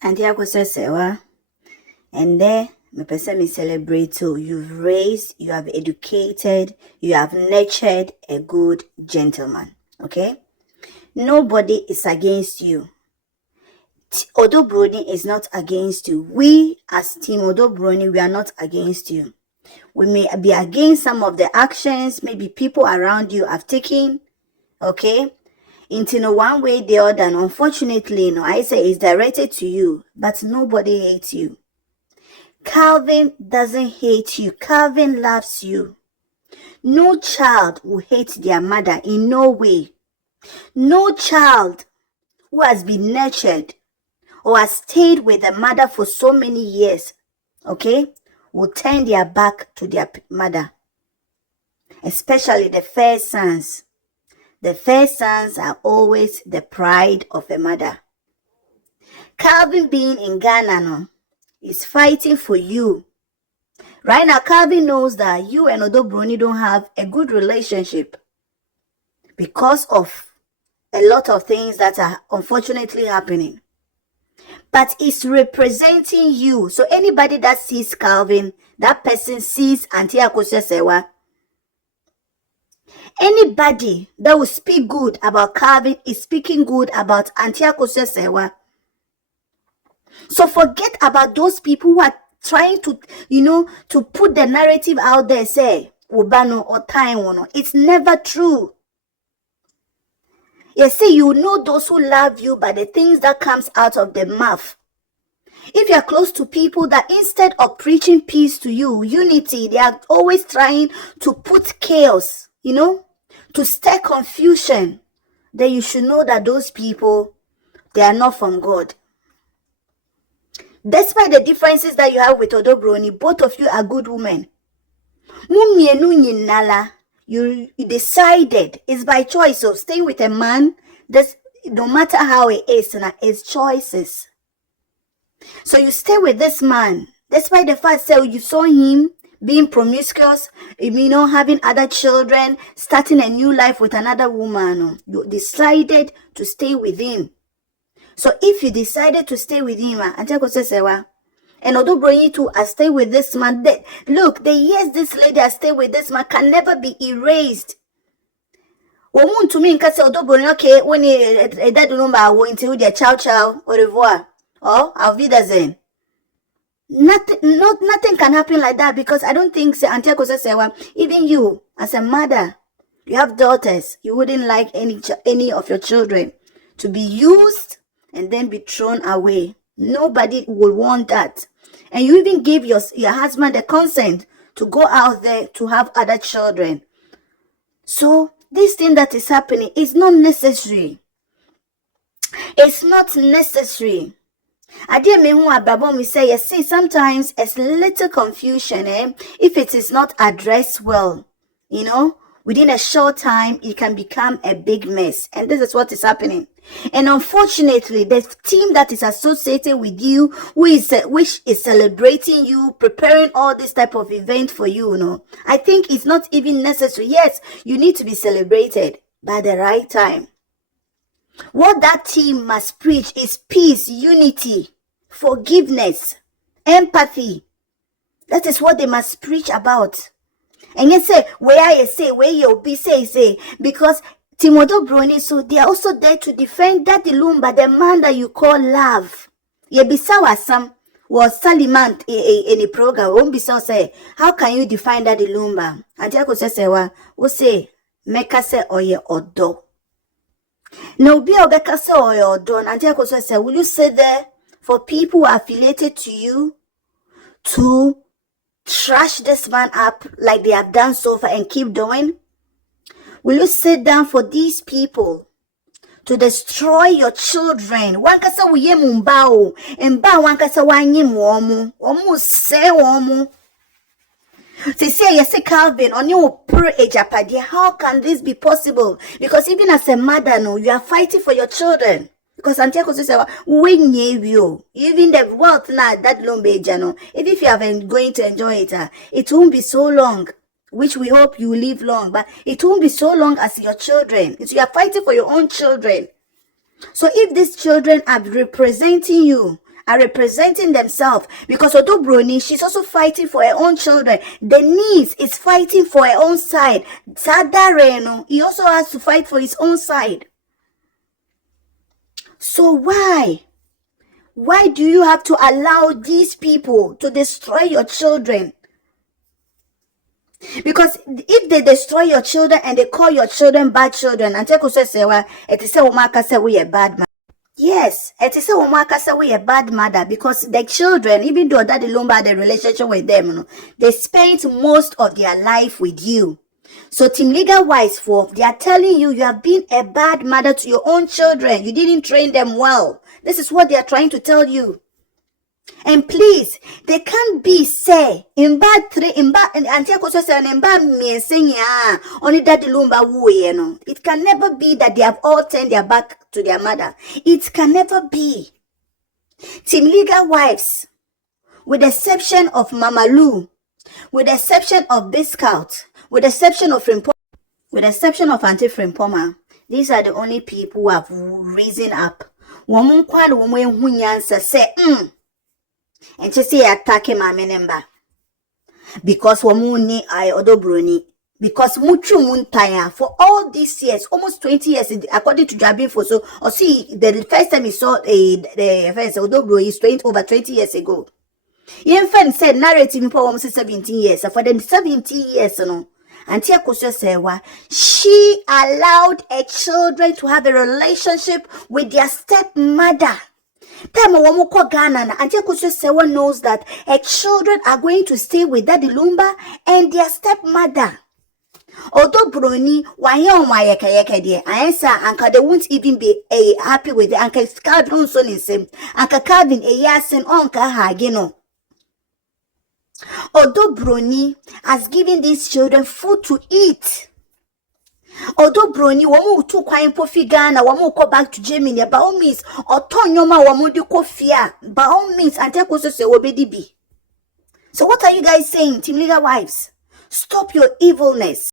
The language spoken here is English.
Auntie Akosua Serwaa, and there me person me celebrate too. You've raised, you have educated, you have nurtured a good gentleman. Okay? Nobody is against you. Odo Broni is not against you. We as Team Odo Broni, we are not against you. We may be against some of the actions maybe people around you have taken. Okay? In one way or the other, and unfortunately, I say it's directed to you, but nobody hates you. Calvin doesn't hate you. Calvin loves you. No child will hate their mother in no way. No child who has been nurtured or has stayed with the mother for so many years, okay, will turn their back to their mother. Especially the first sons. The first sons are always the pride of a mother. Calvin being in Ghana is fighting for you. Right now, Calvin knows that you and Odo Broni don't have a good relationship because of a lot of things that are unfortunately happening. But it's representing you. So anybody that sees Calvin, that person sees Auntie Akosua Serwaa. Anybody that will speak good about Calvin is speaking good about Auntie Akosua Serwaa. So forget about those people who are trying to, to put the narrative out there, say, Ubano or Taiwan. It's never true. You see, you know those who love you by the things that comes out of their mouth. If you're close to people that instead of preaching peace to you, unity, they are always trying to put chaos, to stir confusion, then you should know that those people, they are not from God. Despite the differences that you have with Odo Broni, both of you are good women. You decided, it's by choice of staying with a man, no matter how it is, it's choices. So you stay with this man, despite the fact that you saw him being promiscuous, having other children, starting a new life with another woman. You decided to stay with him. So if you decided to stay with him, Auntie Akosua Serwaa, and Odo Broni too, I stay with this man. Look, the years this lady has stayed with this man can never be erased. Woman to me in case Odo Broni, okay, when he that number I will into their ciao au revoir. Oh, auf Wiedersehen. Nothing can happen like that, because I don't think Auntie Akosua Serwaa, even you as a mother, you have daughters, you wouldn't like any of your children to be used and then be thrown away. Nobody will want that. And you even give your husband the consent to go out there to have other children. So this thing that is happening is not necessary. It's not necessary. I didn't mean what Babon say. You see, sometimes it's a little confusion, if it is not addressed well, within a short time, it can become a big mess. And this is what is happening. And unfortunately, the team that is associated with you, which is celebrating you, preparing all this type of event for you, I think it's not even necessary. Yes, you need to be celebrated by the right time. What that team must preach is peace, unity, forgiveness, empathy. That is what they must preach about. And you say, where you'll be say, because Odo Broni, so they are also there to defend that Ilumba, the man that you call love. Yebisawa Sam was Salimant in a program. Won't be so say, how can you define that Ilumba? Auntie Akosua Serwaa will say, Mekase oye odo. No be obekase oye odo. Auntie Akosua Serwaa, will you say there for people who are affiliated to you to trash this man up like they have done so far and keep doing? Will you sit down for these people to destroy your children? Wankasa uye mumbao, emba wankasa wanyi muomu, omu se omu. Say yes, Calvin, on your poor age, how can this be possible? Because even as a mother, you are fighting for your children. Because Auntie Akosua Serwaa, when you even the wealth now that long be even if you are going to enjoy it, it won't be so long. Which we hope you live long, but it won't be so long as your children. You are fighting for your own children. So if these children are representing you are representing themselves because Odo Broni, she's also fighting for her own children. The niece is fighting for her own side. Sadareno, he also has to fight for his own side. So why? Why do you have to allow these people to destroy your children? Because if they destroy your children and they call your children bad children, and Akosua Serwaa, it is say Umaka say we a bad man. Yes, it is say Umaka say we a bad mother because the children, even though that alone had a relationship with them, they spent most of their life with you. So team legal wise for they are telling you have been a bad mother to your own children. You didn't train them well. This is what they are trying to tell you. And please, they can't be say in bad three in bad and Akosua Serwaa in bad me saying only that the lumba woo. It can never be that they have all turned their back to their mother. It can never be. Team legal wives, with the exception of Mama Lou, with the exception of Biscout, with the exception of Frimpoma, with the exception of Auntie Frimpoma, these are the only people who have risen up. Woman kwal woman hunyansa say and she say attack my member because woman I Odo Broni because muchu muntaya for all these years, almost 20 years according to Jabin for so or see the first time he saw the first Odo Broni is over 20 years ago. Yen friend said narrative for almost 17 years. For the 17 years, Auntie Akosua Serwaa, she allowed her children to have a relationship with their stepmother. Time Wamoko Ghana, Auntie Akosua Serwaa knows that her children are going to stay with Daddy Lumba and their stepmother. Odo Broni, why dear? I answer, Uncle, they won't even be happy with it. Uncle Calvin son is him. Uncle Calvin, a yes and Uncle Hagino. Odo Broni has given these children food to eat. Odo Broni, wamu utu kwa impofi Ghana, wamu uko back to Germany, by all means, otonyoma wamu di kofia, by all means, Auntie Akosua Serwaa be. So what are you guys saying, team leader wives? Stop your evilness.